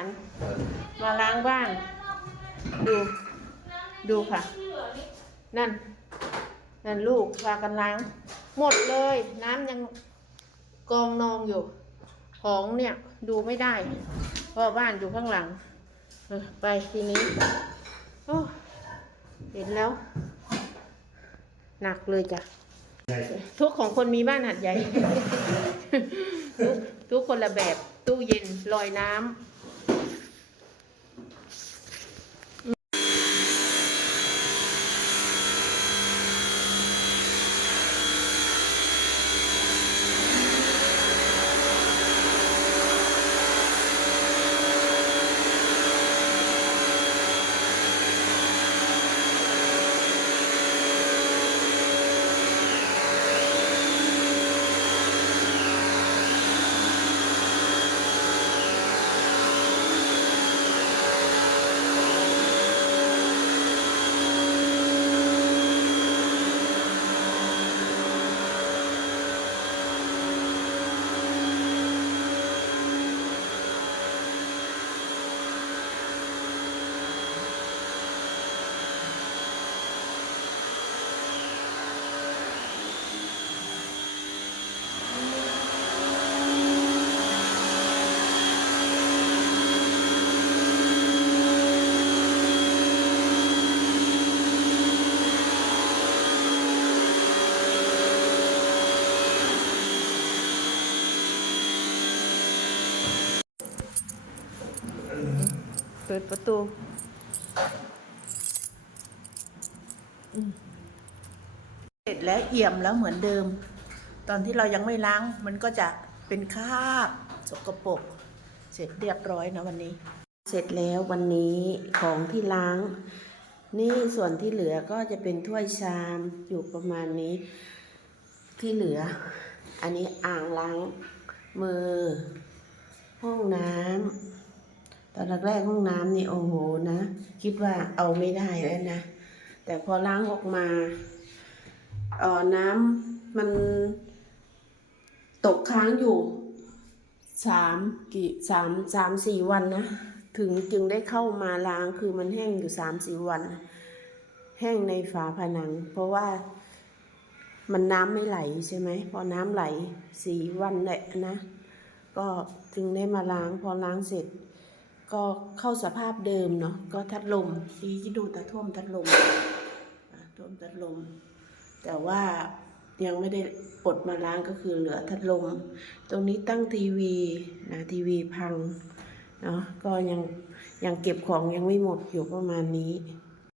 ัน มาล้างบ้าน ดู ดูค่ะ นั่น นั่นลูกพากันล้าง หมดเลย น้ำยังกองนองอยู่ ของเนี่ยดูไม่ได้ เพราะบ้านอยู่ข้างหลัง ไปทีนี้โอ้เห็นแล้ว หนักเลยจ้ะ ทุกของคนมีบ้านหัดใหญ่ทุกคนละแบบตู้เย็นลอยน้ำ ปิดประตูเสร็จแล้วเอี่ยมแล้วเหมือนเดิม ตอนที่เรายังไม่ล้างมันก็จะเป็นคราบสกปรกเสร็จเรียบร้อยนะวันนี้ เสร็จแล้ววันนี้ของที่ล้าง นี่ส่วนที่เหลือก็จะเป็นถ้วยชามอยู่ประมาณนี้ ที่เหลือ อันนี้อ่างล้างมือ ห้องน้ำ อนแรกๆห้องน้ำนี่โอ้โหนะ คิดว่าเอาไม่ได้แล้วนะ แต่พอล้างออกมาเออน้ำมันตกค้างอยู่สามกี่สามสามสี่วันนะ ถึงจึงได้เข้ามาล้างคือมันแห้งอยู่สามสี่วัน แห้งในฝาผนัง เพราะว่ามันน้ำไม่ไหลใช่ไหมพอน้ำไหลสี่วันแหละนะ ก็จึงได้มาล้างพอล้างเสร็จ ก็เข้าสภาพเดิมเนาะก็ทัดลมที่ดูตะท่วมทัดลมอะท่วมทัดลม แต่ว่ายังไม่ได้ปลดมาล้างก็คือเหลือทัดลม ตรงนี้ตั้งทีวีนะทีวีพังเนาะก็ยังยังเก็บของยังไม่หมดอยู่ประมาณนี้